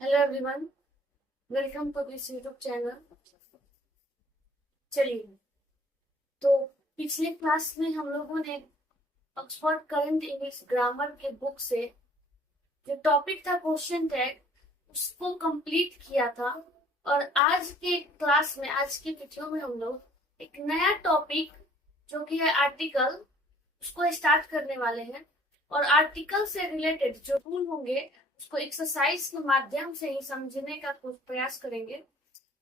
Hello everyone, welcome to this YouTube channel. चलिए, तो पिछले क्लास में हम लोगों ने ऑक्सफोर्ड करंट इंग्लिश ग्रामर के बुक से जो टॉपिक था क्वेश्चन टैग, उसको कंप्लीट किया था। और आज के क्लास में, आज की वीडियो में हम लोग एक नया टॉपिक जो कि है आर्टिकल, उसको स्टार्ट करने वाले हैं। और आर्टिकल से रिलेटेड जो रूल होंगे उसको एक्सरसाइज के माध्यम से ही समझने का कुछ प्रयास करेंगे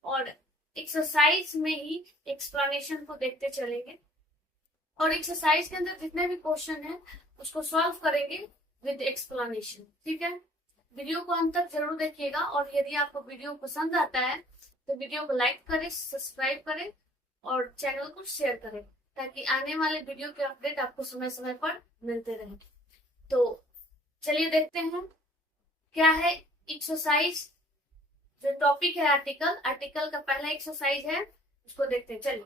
और एक्सरसाइज में ही एक्सप्लेनेशन को देखते चलेंगे। और एक्सरसाइज के अंदर जितने भी क्वेश्चन है उसको सॉल्व करेंगे विद एक्सप्लेनेशन। ठीक है, वीडियो को अंत तक जरूर देखिएगा। और यदि आपको वीडियो पसंद आता है तो वीडियो को लाइक करें, सब्सक्राइब करें और चैनल को शेयर करें, ताकि आने वाले वीडियो के अपडेट आपको समय समय पर मिलते रहे। तो चलिए देखते हैं क्या है एक्सरसाइज। जो टॉपिक है आर्टिकल, आर्टिकल का पहला एक्सरसाइज है, उसको देखते हैं। चलिए,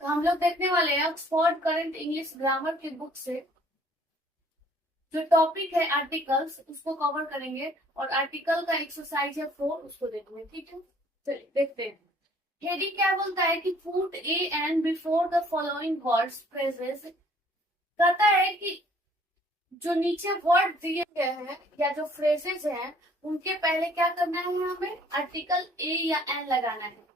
तो हम लोग देखने वाले हैं ऑक्सफोर्ड करंट इंग्लिश ग्रामर की बुक से जो टॉपिक है आर्टिकल्स, उसको कवर करेंगे। और आर्टिकल का एक्सरसाइज है 4, उसको देखते हैं। ठीक है, चलिए देखते हैं। हेडिंग क्या बोलता है कि put A and before the following words phrases. कहता है कि जो नीचे वर्ड दिए गए हैं या जो फ्रेजेज हैं उनके पहले क्या करना है, हमें आर्टिकल ए या एन लगाना है।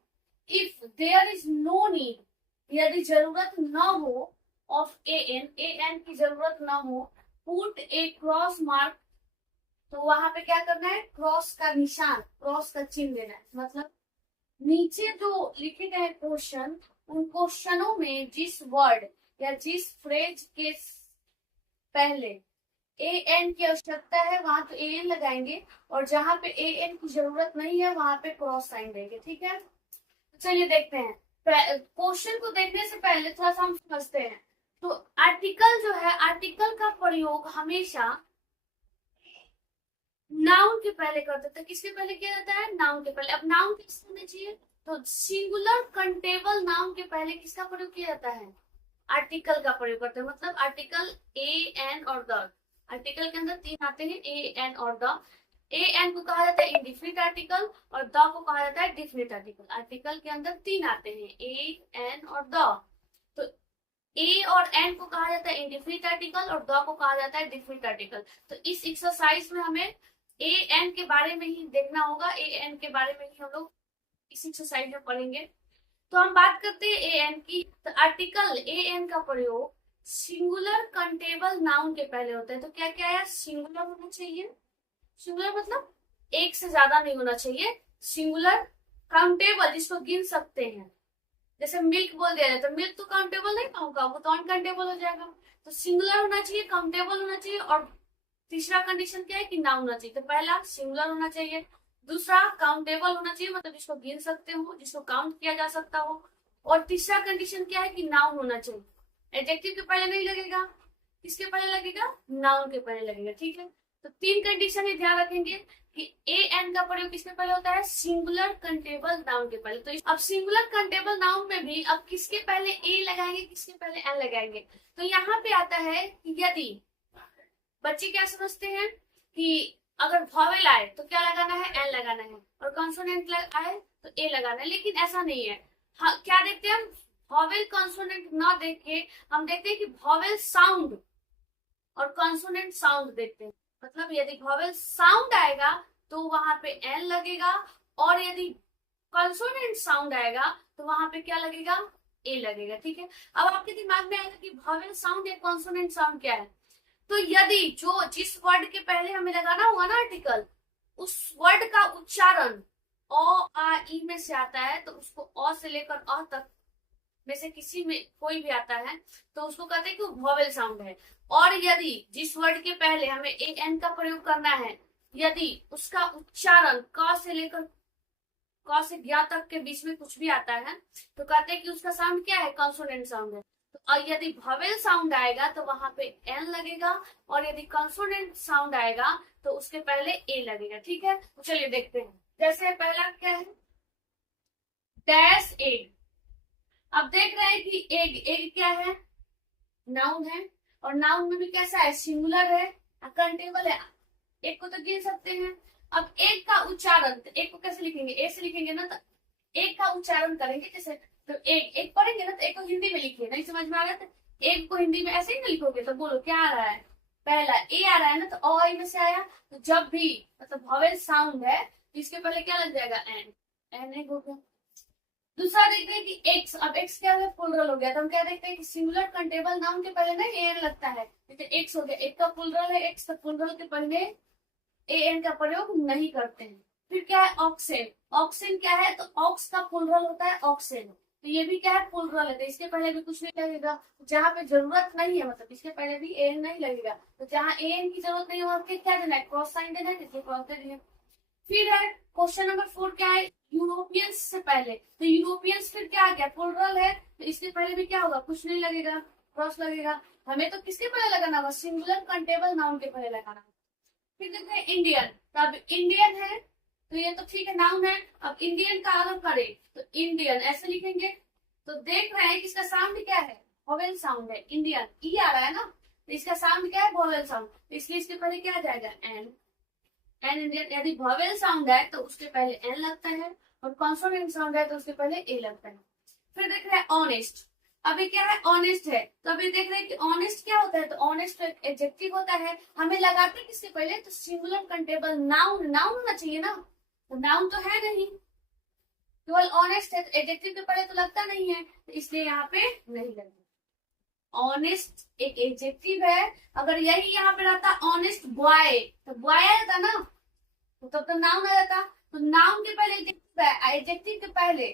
If there is no need, यदि जरूरत न हो ऑफ ए एन की जरूरत न हो, पुट ए क्रॉस मार्क, तो वहां पे क्या करना है, क्रॉस का निशान, क्रॉस का चिन्ह देना है। मतलब नीचे जो लिखे गए क्वेश्चन, उन क्वेश्चनों में जिस वर्ड या जिस फ्रेज के पहले ए एन की आवश्यकता है वहां पे ए एन लगाएंगे, और जहां पे ए एन की जरूरत नहीं है वहां पे क्रॉस साइन देंगे। ठीक है, तो चलिए देखते हैं। क्वेश्चन को देखने से पहले थोड़ा सा हम समझते हैं। तो आर्टिकल जो है, आर्टिकल का प्रयोग हमेशा नाउन के पहले करते थे। किसके पहले किया जाता है, नाउन के पहले। अब नाउन किससे होना चाहिए, तो सिंगुलर कंटेबल नाउन के पहले किसका प्रयोग किया जाता है, आर्टिकल का प्रयोग करते हैं। मतलब आर्टिकल ए एन और द, आर्टिकल के अंदर 3 आते हैं, ए एन और द। ए एन को कहा जाता है इंडिफिनिट आर्टिकल और द को कहा जाता है डिफिनिट आर्टिकल। आर्टिकल के अंदर 3 आते हैं, ए एन और द। तो ए और एन को कहा जाता है इंडिफिनिट आर्टिकल और द को कहा जाता है डिफिनिट आर्टिकल। तो इस एक्सरसाइज में हमें ए एन के बारे में ही देखना होगा, ए एन के बारे में ही हम लोग इस एक्सरसाइज में पढ़ेंगे। तो हम बात करते हैं ए एन की। तो आर्टिकल ए एन का प्रयोग सिंगुलर कंटेबल नाउन के पहले होता है। तो क्या क्या है, सिंगुलर होना चाहिए। सिंगुलर मतलब एक से ज्यादा नहीं होना चाहिए। सिंगुलर काउंटेबल, जिसको गिन सकते हैं। जैसे मिल्क बोल दिया जाए तो मिल्क तो काउंटेबल नहीं होगा, वो तो अनकाउंटेबल हो जाएगा। तो सिंगुलर होना चाहिए, काउंटेबल होना चाहिए। और तीसरा कंडीशन क्या है कि नाउन होना चाहिए। तो पहला सिंगुलर होना चाहिए, दूसरा काउंटेबल होना चाहिए, मतलब जिसको गिन सकते हो, जिसको काउंट किया जा सकता हो। और तीसरा कंडीशन क्या है कि नाउन होना चाहिए। एडजेक्टिव के पहले नहीं लगेगा, किसके पहले लगेगा, नाउन के पहले लगेगा। ठीक है, तो 3 कंडीशन ही ध्यान रखेंगे कि ए एन का प्रयोग किसके पहले होता है, सिंगुलर कंटेबल नाउन के पहले। तो अब सिंगुलर कंटेबल नाउन में भी अब किसके पहले ए लगाएंगे, किसके पहले एन लगाएंगे। तो यहाँ पे आता है कि यदि बच्चे क्या समझते हैं कि अगर वॉवेल आए तो क्या लगाना है, एन लगाना है, और कॉन्सोनेंट आए तो ए लगाना है। लेकिन ऐसा नहीं है। क्या देखते हैं हम, वॉवेल कॉन्सोनेंट ना देख के हम देखते हैं कि वॉवेल साउंड और कॉन्सोनेंट साउंड देखते हैं। मतलब यदि वॉवेल साउंड आएगा तो वहां पे एन लगेगा, और यदि कॉन्सोनेंट साउंड आएगा तो वहां पे क्या लगेगा, ए लगेगा। ठीक है, अब आपके दिमाग में आएगा कि वॉवेल साउंड या कॉन्सोनेंट साउंड क्या है। तो यदि जो जिस वर्ड के पहले हमें लगाना हुआ ना आर्टिकल, उस वर्ड का उच्चारण अ आ ई में से आता है, तो उसको अ से लेकर अ तक में से किसी में कोई भी आता है तो उसको कहते हैं कि वॉवेल साउंड है। और यदि जिस वर्ड के पहले हमें ए एन का प्रयोग करना है, यदि उसका उच्चारण क से लेकर क से ज्ञ तक के बीच में कुछ भी आता है तो कहते हैं कि उसका साउंड क्या है, कॉन्सोनेंट साउंड है। तो यदि वॉवेल साउंड आएगा तो वहां पे एन लगेगा, और यदि कॉन्सोनेंट साउंड आएगा तो उसके पहले ए लगेगा। ठीक है, तो चलिए देखते हैं। जैसे पहला क्या है, डैश एग। अब देख रहे हैं कि एग, एग क्या है, नाउन है, और नाउन में भी कैसा है, सिंगुलर है, कंटेबल है। एक को तो गिन सकते हैं। अब एक का उच्चारण, तो एक को कैसे लिखेंगे, ए से लिखेंगे ना, तो एक का उच्चारण करेंगे जैसे, तो एक एक पढ़ेंगे ना, तो एक को हिंदी में लिखिए, नहीं समझ में आ रहा है तो एक को हिंदी में ऐसे ही ना लिखोगे, तो बोलो क्या आ रहा है, पहला ए आ रहा है ना, तो अ आई में से आया, तो जब भी मतलब वॉवेल साउंड है तो इसके पहले क्या लग जाएगा, एन, एन एक हो गया। दूसरा देखते हैं कि एक्स, अब एक्स क्या है, प्लुरल हो गया, तो हम क्या देखते हैं कि सिंगुलर कंटेबल नाउन के पहले ना एन लगता है, जैसे एक्स हो गया, एक का प्लुरल है एक्स, तो प्लुरल के पहले ए एन का प्रयोग नहीं करते हैं। फिर क्या है, ऑक्सेन, ऑक्सेन क्या है, तो ऑक्स का प्लुरल होता है ऑक्सेन, तो ये भी क्या है, प्लुरल है, तो इसके पहले भी कुछ नहीं लगेगा, जहां पे जरूरत नहीं है, मतलब इसके पहले भी एन नहीं लगेगा, तो जहां एन की जरूरत नहीं है वहां पे क्या देना है, क्रॉस साइन देना है, इसलिए क्रॉस दे दिया। फिर है क्वेश्चन नंबर 4 क्या है, यूरोपियंस से पहले, तो यूरोपियंस फिर क्या आ गया, प्लुरल है, तो इसके पहले भी क्या होगा, कुछ नहीं लगेगा, क्रॉस लगेगा। हमें तो किसके पहले लगाना होगा, सिंगुलर कंटेबल नाउन के पहले लगाना होगा। फिर देखते हैं इंडियन, तो अब इंडियन है, तो ये तो ठीक है नाउन है, अब इंडियन का अगर करें तो इंडियन ऐसे लिखेंगे, तो देख रहे हैं कि इसका साउंड क्या है, वोवेल साउंड है, इंडियन ई आ रहा है ना, तो इसका साउंड क्या है, वोवेल साउंड, तो इसलिए इसके पहले क्या आ जाएगा, एन, एन इंडियन, यदि वोवेल साउंड है तो उसके पहले एन लगता है, और कॉन्सोनेंट साउंड है तो उसके पहले ए लगता है। फिर देख रहे हैं ऑनेस्ट, अभी क्या है, ऑनेस्ट है, तो अभी देख रहे हैं कि ऑनेस्ट क्या होता है, तो ऑनेस्ट एक एडजेक्टिव होता है, हमें लगाते किसके पहले, तो सिंगुलर कंटेबल नाउन, नाउन होना चाहिए ना, तो नाउन तो है नहीं, केवल ऑनेस्ट है, तो एडजेक्टिव के पहले तो लगता नहीं है, तो इसलिए यहाँ पे नहीं लगेगा। ऑनेस्ट एक एडजेक्टिव है, अगर यही यहाँ पे रहता ऑनेस्ट बॉय, तो बॉय आ जाता ना, तो तब तो नाउन आ जाता, तो नाउन के पहले एडजेक्टिव है, एडजेक्टिव के पहले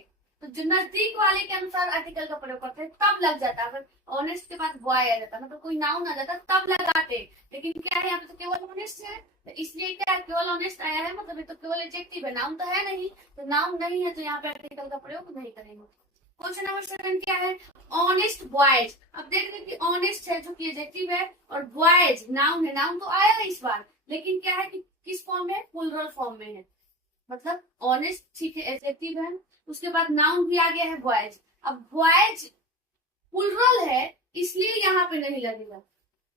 तो जो नजदीक वाले के अनुसार आर्टिकल का प्रयोग करते हैं तब लग जाता, अगर ऑनेस्ट के बाद बॉय आ जाता, मतलब कोई नाउन आ जाता तब लगाते, लेकिन क्या है यहाँ पे तो केवल ऑनेस्ट है, तो इसलिए क्या है, केवल ऑनेस्ट आया है, मतलब ये तो केवल एडजेक्टिव है, नाउन तो है नहीं, तो नाउन नहीं है तो यहाँ पे आर्टिकल का प्रयोग नहीं करेंगे। क्वेश्चन नंबर 7 क्या है, ऑनेस्ट बॉयज, अब देख रहे हैं कि ऑनेस्ट है जो कि एडजेक्टिव है, और बॉयज नाउन है, नाउन तो आया है इस बार, लेकिन क्या है कि किस फॉर्म में, प्लुरल फॉर्म में है, मतलब ऑनेस्ट ठीक है एडजेक्टिव है, उसके बाद नाउन भी आ गया है बॉयज, अब बॉयज प्लुरल है इसलिए यहाँ पे नहीं लगेगा,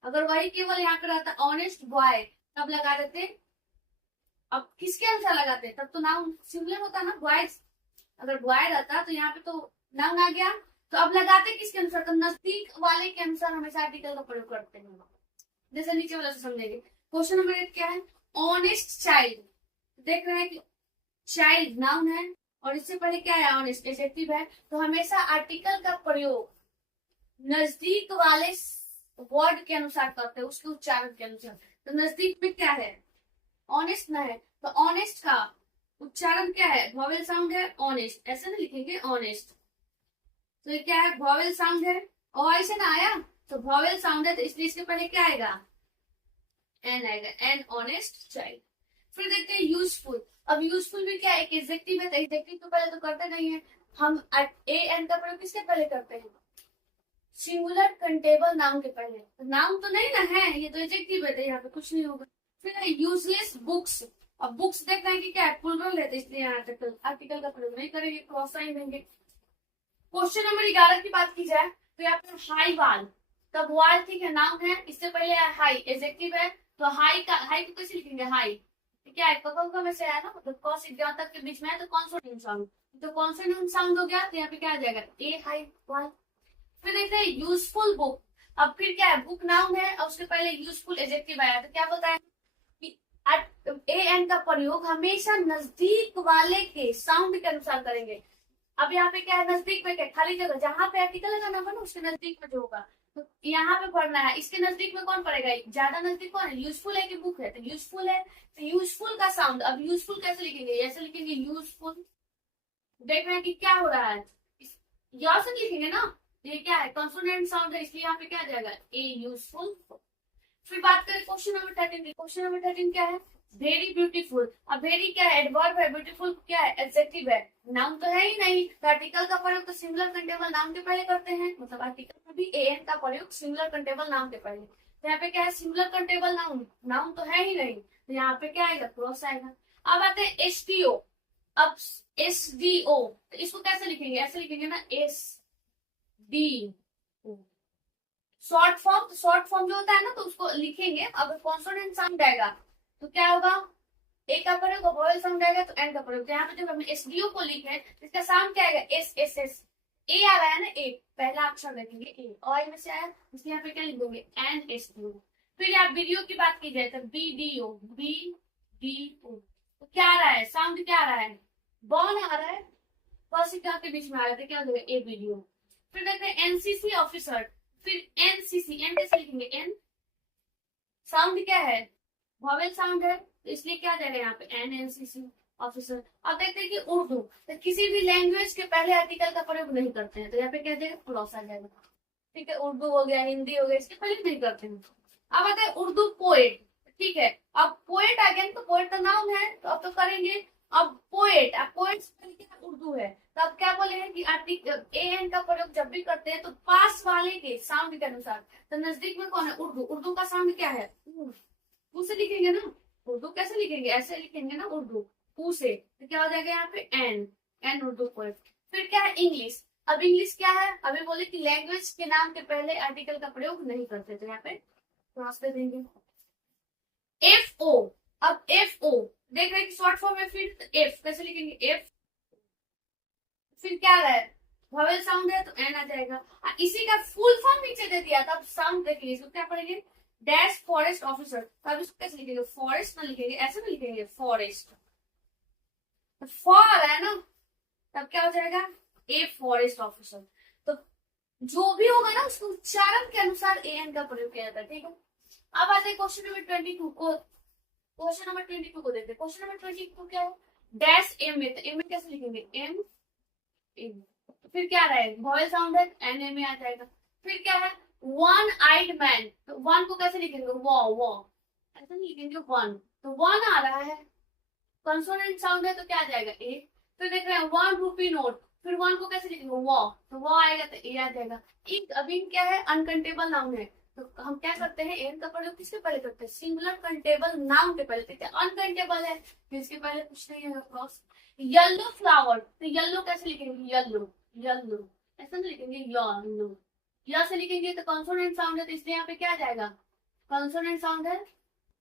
अगर वही केवल यहाँ पे रहता ऑनेस्ट बॉय तब लगा देते, अब किसके अनुसार लगाते, तब तो नाउन सिंगुलर होता ना, बॉयज, अगर बॉय रहता तो यहाँ पे तो नाउन आ गया, तो अब लगाते किसके अनुसार, तो नजदीक वाले के अनुसार हमेशा आर्टिकल का प्रयोग करते हैं, जैसे नीचे वाला से समझेंगे। क्वेश्चन नंबर 8 क्या है, ऑनेस्ट चाइल्ड, देख रहे हैं कि चाइल्ड नाउन है, और इससे पहले क्या है, ऑनेस्ट एडजेक्टिव है, तो हमेशा आर्टिकल का प्रयोग नजदीक वाले वर्ड के अनुसार करते हैं, उसके उच्चारण के अनुसार, तो नजदीक में क्या है, ऑनेस्ट ना है, तो ऑनेस्ट का उच्चारण क्या है, वॉवेल साउंड है, ऑनेस्ट ऐसे ना लिखेंगे, ऑनेस्ट, तो ये क्या है, वॉवेल साउंड है, और ऐसे ना आया, तो वॉवेल साउंड है, तो इसलिए इसके पहले क्या आएगा, एन आएगा, एन ऑनेस्ट चाइल्ड। फिर देखते हैं यूजफुल, अब यूजफुल भी क्या है, एक एडजेक्टिव है, तो एडजेक्टिव तो पहले तो करते नहीं है, हम ए एन का प्रयोग किसके पहले करते हैं, सिंगुलर कंटेबल नाउन के पहले, तो नाउन तो नहीं ना है, ये तो एडजेक्टिव है, तो यहाँ पे कुछ नहीं होगा। फिर है यूजलेस बुक्स, अब बुक्स देख रहे हैं कि क्या है, प्लुरल है, तो इसलिए यहाँ आर्टिकल का प्रयोग नहीं करेंगे, क्रॉस साइन देंगे। क्वेश्चन नंबर 11 की बात की जाए तो यहाँ पे हाई वाल, तब वाल ठीक है नाउन है, इससे पहले हाई एडजेक्टिव है, तो हाई का, हाई को कैसे लिखेंगे, हाई क्या है, ककल में से आया ना, मतलब क से ग तक के बीच में है, तो कॉन्सोनेंट साउंड, तो कॉन्सोनेंट साउंड हो गया, तो यहाँ पे क्या आ जाएगा, ए हाई वाल। फिर देखते हैं यूजफुल बुक, अब फिर क्या है, बुक नाउन है और उसके पहले यूजफुल एडजेक्टिव आया, तो क्या बोलता है कि ए एन का प्रयोग हमेशा नजदीक वाले के साउंड के अनुसार करेंगे। अब यहाँ पे क्या है, नजदीक में क्या, खाली जगह जहां पे आर्टिकल लगाना होगा ना उसके नजदीक में जो होगा, तो यहाँ पे पढ़ना है, इसके नजदीक में कौन पड़ेगा, ज्यादा नजदीक कौन है, यूजफुल है कि बुक है, तो यूजफुल है, तो यूजफुल का साउंड, अब यूजफुल कैसे लिखेंगे, ऐसे लिखेंगे यूजफुल, देख रहे हैं कि क्या हो रहा है, यहाँ से लिखेंगे ना, ये क्या है, कॉन्सोनेंट साउंड है, इसलिए यहाँ पे क्या आ जाएगा, ए यूजफुल। फिर बात करें क्वेश्चन नंबर 13 की, क्वेश्चन नंबर 13 क्या है, वेरी ब्यूटीफुल, अब वेरी क्या है, एडवर्ब है, ब्यूटीफुल क्या है, एडजेक्टिव है, नाउन तो है ही नहीं, तो आर्टिकल का प्रयोग तो सिंगुलर कंटेबल नाउन के पहले करते हैं, मतलब आर्टिकल में भी ए एन का प्रयोग सिंगुलर कंटेबल नाउन के पहले, तो यहाँ पे क्या है, सिंगुलर कंटेबल नाउन, नाउन तो है ही नहीं, तो यहाँ पे क्या आएगा, क्रॉस आएगा। अब आते हैं एस टी ओ, अब एस डी ओ, तो इसको कैसे लिखेंगे, ऐसे लिखेंगे ना, एस डी, शॉर्ट फॉर्म, तो शॉर्ट फॉर्म जो होता है ना, तो उसको लिखेंगे, अगर कॉन्सोनेंट साउंड आएगा तो क्या होगा, ए का प्रयोग वॉवेल साउंड आएगा तो एन का प्रयोग। यहाँ पे जब हमने एसडीओ को लिखा है इसका साउंड क्या आएगा, एस एस एस। ए आ रहा है ना, ए पहला अक्षर रखेंगे ए, और में से आया इसलिए यहाँ पे क्या लिख देंगे, एन एस डी ओ। फिर आप वीडियो की बात की जाए तो B D O, B D O, तो क्या आ रहा है, साउंड क्या आ रहा है, बॉन आ रहा है, कोशिका के बीच में आ रहा है, तो क्या हो जाएगा, ए वीडियो। फिर देखते हैं एनसीसी ऑफिसर, फिर एनसीसी, एन कैसे लिखेंगे, एन साउंड क्या है, वॉवेल साउंड है, तो इसलिए क्या आ जाएगा यहाँ पे एन एनसीसी ऑफिसर। अब देखते हैं कि उर्दू, तो किसी भी लैंग्वेज के पहले आर्टिकल का प्रयोग नहीं करते हैं, तो यहाँ पे क्या जाएगा, क्लॉस आ जाएगा। ठीक है, उर्दू हो गया, हिंदी हो गया, इसके पहले नहीं करते हैं। अब आते हैं उर्दू पोएट, ठीक है, अब पोएट आ गया, तो पोएट का नाम है तो अब तो करेंगे। अब पोएट, अब पोएट उर्दू है, तो अब क्या बोले हैं कि आर्टिकल ए एन का प्रयोग जब भी करते हैं तो पास वाले के साउंड के अनुसार, तो नजदीक में कौन है, उर्दू, उर्दू का साउंड क्या है, ऊ से लिखेंगे ना, उर्दू कैसे लिखेंगे, ऐसे लिखेंगे ना उर्दू, ऊ से, तो क्या हो जाएगा यहाँ पे एन, एन उर्दू पोएट। फिर क्या है इंग्लिश, अब इंग्लिश क्या है, अभी बोले कि लैंग्वेज के नाम के पहले आर्टिकल का प्रयोग नहीं करते, तो यहाँ पे क्रॉस कर देंगे। एफ ओ, अब एफ ओ देख रहे हैं शॉर्ट फॉर्म में, फिर एफ कैसे लिखेंगे, एफ, फिर क्या है, वॉवेल साउंड है तो एन आ जाएगा। इसी का फुल फॉर्म नीचे दे दिया था, अब साउंड देख लीजिए, इसको क्या पढ़ेंगे, डैश फॉरेस्ट ऑफिसर, तो अब इसको कैसे लिखेंगे, फॉरेस्ट ना लिखेंगे, ऐसे ना लिखेंगे, फॉरेस्ट, फॉर है ना, तब क्या हो जाएगा, ए फॉरेस्ट ऑफिसर। तो जो भी होगा ना उसको उच्चारण के अनुसार ए एन का प्रयोग किया जाता है, ठीक है। अब आते हैं क्वेश्चन नंबर 22 को, क्वेश्चन नंबर 22 को देखते हैं। क्वेश्चन नंबर 22 क्या है, डैश एम में, तो एम में कैसे लिखेंगे, एम एम, फिर क्या रहा है, वॉवेल साउंड है, एन एम में आ जाएगा। फिर क्या है, वन आइड मैन, तो वन को कैसे लिखेंगे, वो ऐसा नहीं लिखेंगे, वन, तो वन आ रहा है, कंसोनेंट साउंड है तो क्या आ जाएगा, ए। फिर देख रहे हैं 1 रुपी नोट, फिर 1 को कैसे लिखेंगे, वो, तो वो आएगा तो ए आ जाएगा। इंक, अब इंक क्या है, अनकंटेबल नाउन है, तो हम क्या करते हैं, एन का प्रयोग किसके पहले करते हैं, सिंगुलर कंटेबल नाउन के पहले, ठीक है, अनकंटेबल है तो इसके पहले कुछ नहीं है, क्रॉस। येलो फ्लावर, तो येलो कैसे लिखेंगे, येलो, येलो ऐसा नहीं लिखेंगे, येलो, या से लिखेंगे तो कॉन्सोनेंट साउंड है, तो इसलिए यहाँ पे क्या आ जाएगा, कॉन्सोनेंट साउंड है,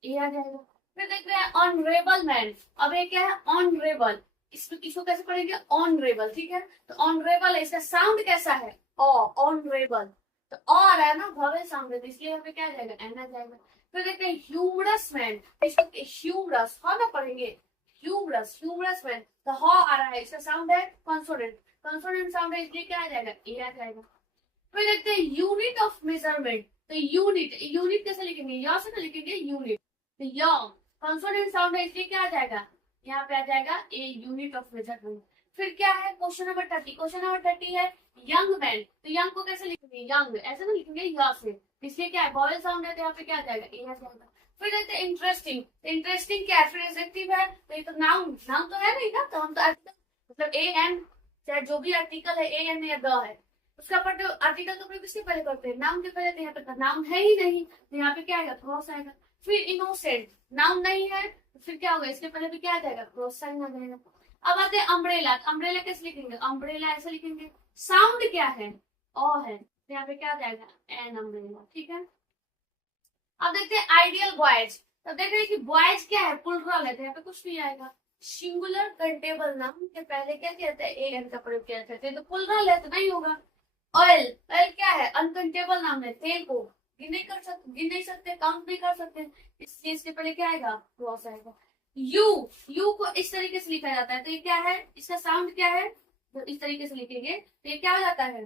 ए आ जाएगा। फिर देख रहे हैं ऑनरेबल मैन, अब ये क्या है, ऑनरेबल, इसको कैसे पढ़ेंगे, ऑनरेबल, ठीक है, तो ऑनरेबल है, इसका साउंड कैसा है, ऑनरेबल, तो आ रहा है ना, वॉवेल साउंड है, तो इसलिए यहाँ पे क्या आ जाएगा, एन आ जाएगा। फिर देखते हैं ह्यूमरस मैन, इसको ह्यूमरस हा ना पढ़ेंगे, ह्यूमरस, ह्यूमरस मैन, तो हा आ रहा है, इसका साउंड है कॉन्सोनेंट, कॉन्सोनेंट साउंड है, इसलिए क्या आ जाएगा, ए आ जाएगा। फिर देखते हैं यूनिट ऑफ मेजरमेंट, तो यूनिट, यूनिट कैसे लिखेंगे, या से ना लिखेंगे यूनिट, तो या कॉन्सोनेंट साउंड है, इसलिए क्या आ जाएगा, यहाँ पे आ जाएगा ए यूनिट ऑफ मेजरमेंट। फिर क्या है, क्वेश्चन नंबर 30, क्वेश्चन नंबर 30 है यंग मैन, तो यंग को कैसे लिखेंगे, यंग ऐसे ना लिखेंगे, या से, इसलिए क्या है, वॉवेल साउंड है, तो यहाँ पे क्या आ जाएगा, ए आ जाएगा। फिर देखते हैं इंटरेस्टिंग, तो इंटरेस्टिंग क्या है, फिर एडजेक्टिव है, तो ये तो नाउन, नाउन तो है नहीं ना, तो हम तो आर्टिकल, मतलब ए एन, चाहे जो भी आर्टिकल है, ए एन या द है, उसका प्रयोग आर्टिकल का प्रयोग किसके पहले करते हैं, नाउन के पहले, तो यहाँ पे नाउन है ही नहीं, तो यहाँ पे क्या आएगा, क्रॉस आएगा। फिर इनोसेंट, नाउन नहीं है, तो फिर क्या होगा, इसके पहले भी क्या आ जाएगा, क्रॉस साइन आ जाएगा। अब आते हैं अम्ब्रेला, अम्ब्रेला कैसे लिखेंगे, अम्ब्रेला ऐसे लिखेंगे, साउंड क्या है, ओ है, तो यहाँ पे क्या आ जाएगा, एन अम्ब्रेला, ठीक है। अब देखते हैं आइडियल बॉयज, तो देख रहे हैं कि बॉयज क्या है, प्लुरल है, तो यहाँ पे कुछ नहीं आएगा, सिंगुलर कंटेबल नाउन के पहले क्या किया जाता है, ए एन का प्रयोग किया जाता है, तो प्लुरल है तो नहीं होगा। ऑयल, ऑयल क्या है, अनकंटेबल नाउन है, तेल को गिन नहीं सकते, काउंट नहीं कर सकते, इस चीज के पहले क्या आएगा, क्रॉस आएगा। यू, यू को इस तरीके से लिखा जाता है, तो ये क्या है, इसका साउंड क्या है, तो इस तरीके से लिखेंगे, तो ये क्या हो जाता है,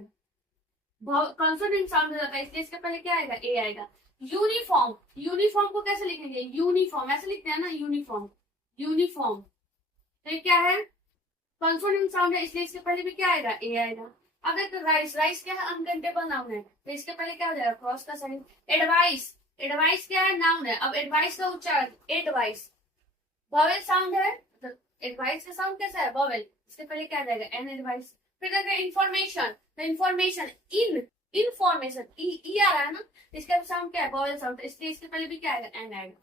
कॉन्सोनेंट साउंड हो जाता है, इसलिए इसके पहले क्या आएगा, ए आएगा। यूनिफॉर्म, यूनिफॉर्म को कैसे लिखेंगे, यूनिफॉर्म ऐसे लिखते हैं ना, यूनिफॉर्म, यूनिफॉर्म, तो ये क्या है, कॉन्सोनेंट साउंड है, इसलिए इसके पहले भी क्या आएगा, ए आएगा। अब देखते राइस, राइस क्या है, अनकंटेबल नाउन है, तो इसके पहले क्या हो जाएगा, क्रॉस का साइन। एडवाइस, एडवाइस क्या है, नाउन है, अब एडवाइस का उच्चारण, एडवाइस, वॉवेल साउंड है, तो एडवाइस का साउंड कैसा है, वॉवेल, इसके पहले क्या आ जाएगा, एन एडवाइस। फिर देखते हैं इंफॉर्मेशन, तो इंफॉर्मेशन, इनफॉर्मेशन, ई आ रहा है ना, तो इसका साउंड क्या है, वॉवेल साउंड, इसलिए इसके पहले भी क्या आएगा, एन आएगा।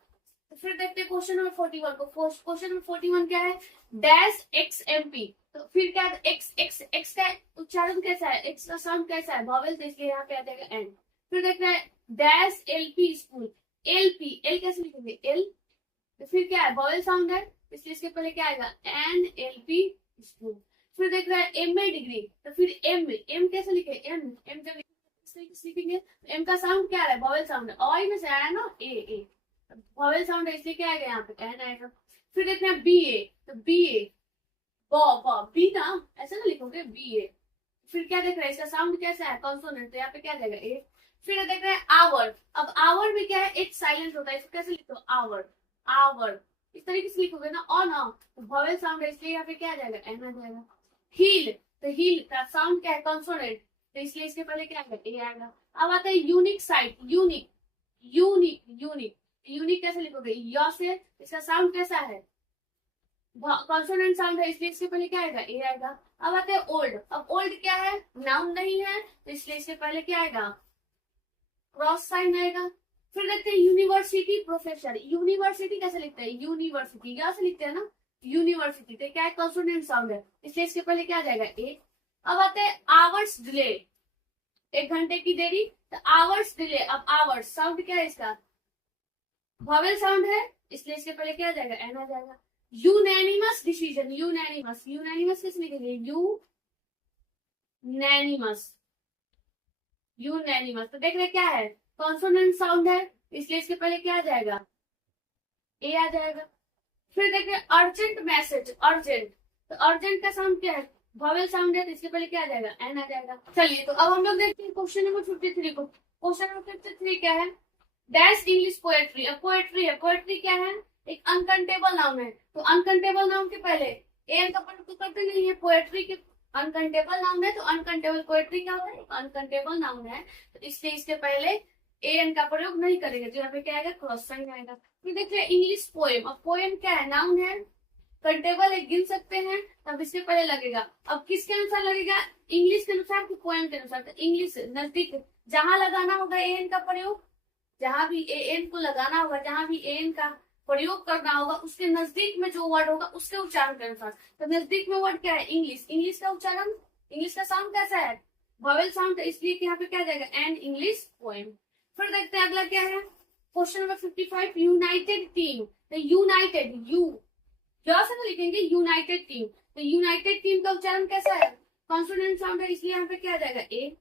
तो फिर देखते हैं क्वेश्चन नंबर 41 को, क्वेश्चन नंबर 41 क्या है, डैश एक्स एम पी, तो फिर क्या है, एक्स एक्स एक्स का उच्चारण कैसा है, एक्स का साउंड कैसा है, वॉवेल, तो इसलिए यहाँ पे आ जाएगा एन। फिर देखना है dash L P school, L P, L कैसे लिखेंगे, एल, तो फिर क्या है, वॉवेल साउंड है, इसलिए इसके पहले क्या आएगा NLP स्पून। फिर देख रहा है एम में डिग्री, तो फिर एम कैसे लिखे, एम जब लिखेंगे एम का साउंड क्या आ रहा है, वॉवेल साउंड है, और में से आया ना ए वॉवेल साउंड है, इसलिए क्या आएगा यहाँ पे एन आएगा। फिर देखते हैं BA, तो BA बी ना, ऐसे ना लिखोगे BA। फिर क्या देख रहे हैं, इसका साउंड कैसा है, कॉन्सोनेंट, तो यहाँ पे क्या जाएगा ए। फिर देख रहे हैं आवर, अब आवर में क्या है, एक साइलेंट होता है, इसको कैसे लिखते हो आवर इस तरीके से लिखोगे ना, और ना वॉवेल साउंड है, इसलिए यहाँ पे क्या आ जाएगा एन आ जाएगा। हील, तो हील का साउंड क्या है, कॉन्सोनेंट, तो इसलिए इसके पहले क्या आएगा ए आएगा। अब आता है यूनिक साइट, यूनिक कैसे लिखोगे, य से, इसका साउंड कैसा है, कॉन्सोनेंट साउंड है, इसलिए इसके पहले क्या आएगा ए आएगा। अब आते हैं ओल्ड, अब ओल्ड क्या है, नाउन नहीं है, तो इसलिए इसके पहले क्या आएगा, क्रॉस साइन आएगा। फिर देखते हैं यूनिवर्सिटी प्रोफेसर, यूनिवर्सिटी कैसे लिखते हैं, यूनिवर्सिटी यहाँ से लिखते हैं ना, यूनिवर्सिटी, तो क्या है, कॉन्सोनेंट साउंड है, इसलिए इसके पहले क्या आ जाएगा ए। अब आते हैं आवर्स डिले, 1 घंटे की देरी, तो आवर्स डिले, अब आवर्स साउंड क्या है इसका, वॉवेल साउंड है, इसलिए इसके पहले क्या आ जाएगा एन आ जाएगा। यूनैनिमस डिसीजन, यूनैनिमस कैसे लिखेंगे, यूनैनिमस, तो देख रहे क्या है, कॉन्सोनेंट साउंड है, इसलिए इसके पहले क्या आ जाएगा ए आ जाएगा। फिर देखिए अर्जेंट मैसेज, अर्जेंट, तो अर्जेंट का साउंड क्या है, वॉवेल साउंड है, तो इसके पहले क्या आ जाएगा एन आ जाएगा। चलिए तो अब हम लोग देखते हैं क्वेश्चन नंबर 53 को। क्वेश्चन नंबर 53 क्या है, डैश इंग्लिश पोएट्री। अब पोएट्री है, पोएट्री क्या है, एक अनकंटेबल नाउन है, तो अनकंटेबल नाउन के पहले एन का प्रयोग तो करते नहीं है, पोएट्री के अनकंटेबल नाउन है, तो अनकंटेबल पोएट्री क्या होता है, अनकंटेबल नाउन है, तो इसलिए इसके पहले एन का प्रयोग नहीं करेंगे, तो यहाँ पे क्या आएगा, क्रॉस साइन आएगा। फिर देखिए इंग्लिश पोएम, अब पोएम क्या है, नाउन है, कंटेबल है, गिन सकते हैं, तब इसके पहले लगेगा। अब किसके अनुसार लगेगा, इंग्लिश के अनुसार कि पोएम के अनुसार, तो इंग्लिश नजदीक जहां लगाना होगा एन का प्रयोग, जहां भी एन को लगाना होगा, जहां भी एन का प्रयोग करना होगा, उसके नजदीक में जो वर्ड होगा उसके उच्चारण के अनुसार, तो नजदीक में वर्ड क्या है, इंग्लिश, इंग्लिश का उच्चारण, इंग्लिश का साउंड कैसा है, वॉवेल साउंड, इसलिए यहाँ पे क्या जाएगा एन इंग्लिश पोएम। फिर देखते हैं अगला क्या है, क्वेश्चन नंबर 55, यूनाइटेड टीम, तो यूनाइटेड, से ना लिखेंगे यूनाइटेड टीम, तो यूनाइटेड टीम का उच्चारण कैसा है, कॉन्सोनेंट साउंड है, इसलिए यहाँ पे क्या आ जाएगा ए।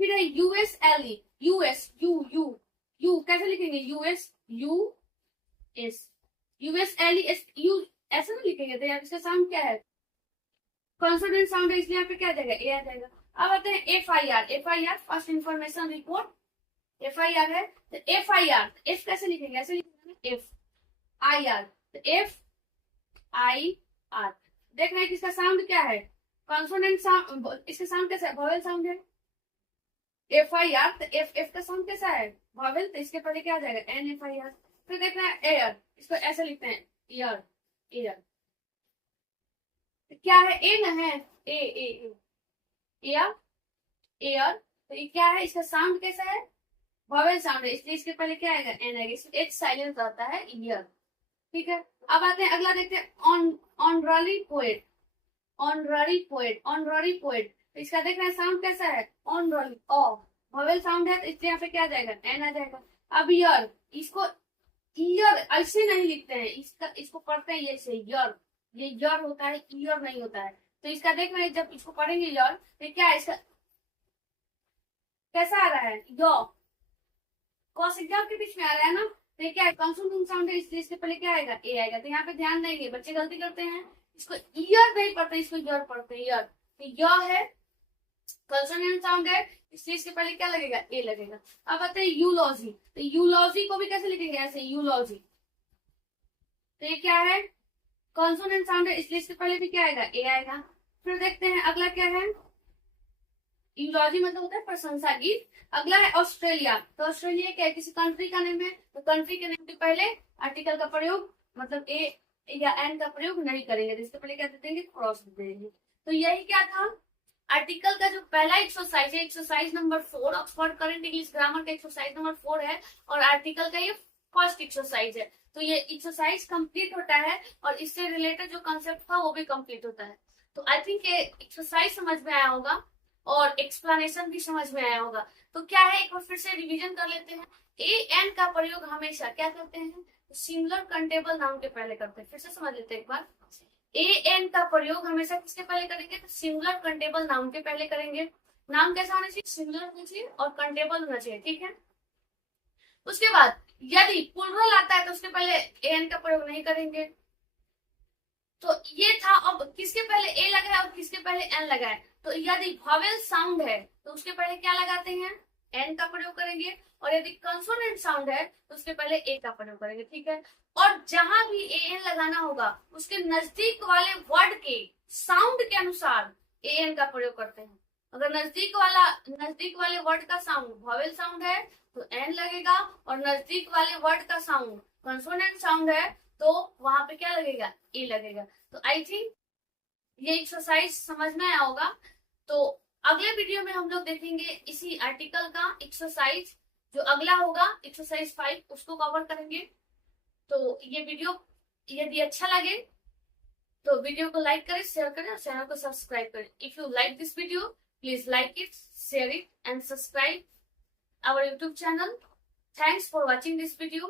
फिर है यूएसएलई, यू कैसे लिखेंगे, यूएसएलई ऐसे ना लिखेंगे, तो यहाँ इसका साउंड क्या है, कॉन्सोनेंट साउंड है, इसलिए यहाँ पे क्या आ जाएगा ए आ जाएगा। अब आते हैं FIR, first information report, FIR है, तो एफआईआर, एफ कैसे लिखेंगे, ऐसे लिखेंगे FIR, तो FIR, देख रहे हैं कि इसका साउंड क्या है, कॉन्सोनेंट साउंड, इसका साउंड कैसा है, वॉवेल साउंड है, FIR, तो एफ का साउंड कैसा है, वॉवेल, तो इसके पहले क्या आ जाएगा NFIR। फिर देख रहे हैं एयर, इसको ऐसे लिखते हैं एयर, क्या है ए ना है, एयर, तो ये क्या है, इसका साउंड कैसा है, वॉवेल साउंड है, इसलिए इसके पहले क्या आएगा एन आएगा, एच साइलेंट आता है ईयर, ठीक है। अब आते हैं अगला देखते हैं ऑनररी पोएट, तो इसका देख रहे हैं साउंड कैसा है, ऑनररी, वॉवेल साउंड है, तो इसलिए यहाँ पे क्या आ जाएगा एन आ जाएगा। अब ईयर, इसको ईयर ऐसे नहीं लिखते हैं, इसको पढ़ते हैं ये से ईयर, ये ईयर होता है, ईयर नहीं होता है, तो इसका देख रहे हैं जब इसको पढ़ेंगे ईयर, तो क्या है इसका कैसा आ रहा है, कॉस एग्जाम के बीच में आ रहा है ना, तो क्या है, कॉन्सोनेंट साउंड है, इसलिए इसके पहले क्या आएगा ए आएगा। तो यहाँ पे ध्यान देंगे, बच्चे गलती करते हैं, इसको ईयर नहीं पढ़ते, इसको ईयर पढ़ते हैं, ईयर, तो य है, कॉन्सोनेंट साउंड है, इसलिए इसके पहले क्या लगेगा ए लगेगा। अब आते हैं यूलॉजी, तो यूलॉजी को भी कैसे लिखेंगे, ऐसे यूलॉजी, तो ये क्या है, कॉन्सोनेंट साउंड है, इसलिए इसके पहले भी क्या आएगा ए आएगा। फिर देखते हैं अगला क्या है, यूलॉजी मतलब होता है प्रशंसा गीत। अगला है ऑस्ट्रेलिया, तो ऑस्ट्रेलिया क्या है, किसी कंट्री का नेम है, तो कंट्री के नेम के पहले आर्टिकल का प्रयोग मतलब ए या एन का प्रयोग नहीं करेंगे, तो इसके पहले क्या दे देंगे, क्रॉस दे देंगे। तो यही क्या था, आर्टिकल का जो पहला एक्सरसाइज है, exercise number 4, Oxford current English grammar का एक्सरसाइज नंबर 4 है, और आर्टिकल का ये फर्स्ट एक्सरसाइज है। तो ये एक्सरसाइज कंप्लीट होता है और इससे रिलेटेड जो कंसेप्ट था वो भी कंप्लीट होता है। तो आई थिंक ये एक्सरसाइज समझ में आया होगा और एक्सप्लेनेशन भी समझ में आया होगा। तो क्या है, एक बार फिर से रिवीजन कर लेते हैं। ए एन का प्रयोग हमेशा क्या करते हैं, सिंगुलर कंटेबल नाउन के पहले करते हैं। फिर से समझ लेते हैं एक बार। ए एन का प्रयोग हमेशा किसके पहले करेंगे, तो सिंगुलर कंटेबल नाउन के पहले करेंगे। नाम कैसा होना चाहिए, सिंगुलर होना चाहिए और कंटेबल होना चाहिए, ठीक है। उसके बाद यदि प्लूरल आता है तो उसके पहले एन का प्रयोग नहीं करेंगे। तो ये था। अब किसके पहले ए लगा है और किसके पहले एन लगा है, तो यदि वॉवेल साउंड है तो उसके पहले क्या लगाते हैं, एन का प्रयोग करेंगे। और यदि कंसोनेंट साउंड है तो उसके पहले ए का प्रयोग करेंगे, ठीक है। और जहां भी ए एन लगाना होगा उसके नजदीक वाले वर्ड के साउंड के अनुसार ए एन का प्रयोग करते हैं। अगर नजदीक वाले वर्ड का साउंड वॉवेल साउंड है तो एन लगेगा, और नजदीक वाले वर्ड का साउंड कंसोनेंट साउंड है तो वहां पे क्या लगेगा, ए लगेगा। तो आई थिंक ये एक्सरसाइज समझ में आया होगा। तो अगले वीडियो में हम लोग देखेंगे इसी आर्टिकल का एक्सरसाइज, जो अगला होगा एक्सरसाइज 5, उसको कवर करेंगे। तो ये वीडियो यदि अच्छा लगे तो वीडियो को लाइक करें, शेयर करें और चैनल को सब्सक्राइब करें। If you like this video, please like it, share it and subscribe our YouTube channel. Thanks for watching this video.